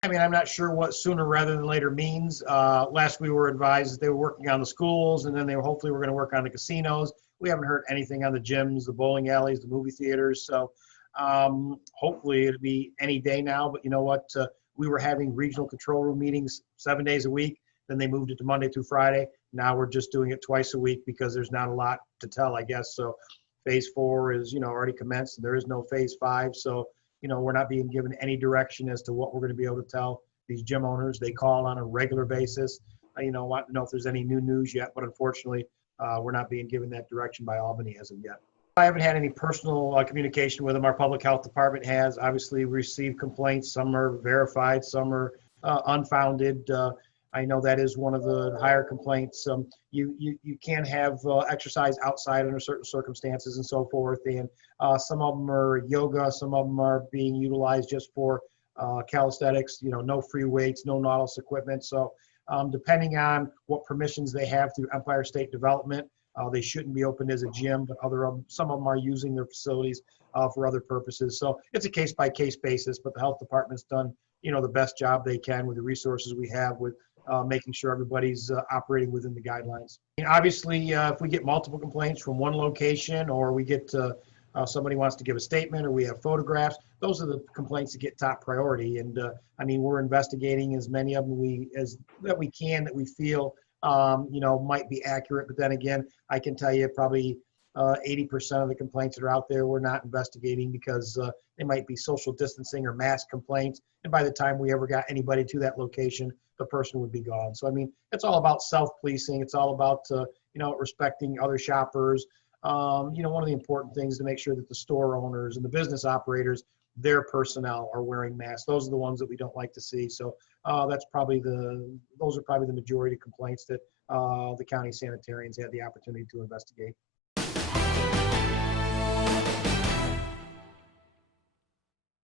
I mean, I'm not sure what sooner rather than later means. Last we were advised that they were working on the schools, and then they were hopefully were going to work on the casinos. We haven't heard anything on the gyms, the bowling alleys, the movie theaters. So hopefully it'll be any day now. But you know what? We were having regional control room meetings 7 days a week. Then they moved it to Monday through Friday. Now we're just doing it twice a week because there's not a lot to tell, I guess. So phase 4 is, already commenced. And there is no phase 5. So we're not being given any direction as to what we're going to be able to tell these gym owners. They call on a regular basis, want to know if there's any new news yet, but unfortunately, we're not being given that direction by Albany as of yet. I haven't had any personal communication with them. Our public health department has obviously received complaints. Some are verified, some are unfounded. I know that is one of the higher complaints. You can't have exercise outside under certain circumstances and so forth. And some of them are yoga, some of them are being utilized just for calisthenics. No free weights, no Nautilus equipment. So depending on what permissions they have through Empire State Development, they shouldn't be open as a gym, but some of them are using their facilities for other purposes. So it's a case-by-case basis, but the health department's done the best job they can with the resources we have with making sure everybody's operating within the guidelines. And obviously, if we get multiple complaints from one location, or we get somebody wants to give a statement, or we have photographs, those are the complaints that get top priority. And we're investigating as many of them that we can, that we feel might be accurate. But then again, I can tell you probably 80% of the complaints that are out there we're not investigating because they might be social distancing or mask complaints. And by the time we ever got anybody to that location, the person would be gone. So, it's all about self-policing. It's all about, respecting other shoppers. One of the important things to make sure that the store owners and the business operators, their personnel are wearing masks. Those are the ones that we don't like to see. So those are probably the majority of complaints that the county sanitarians had the opportunity to investigate.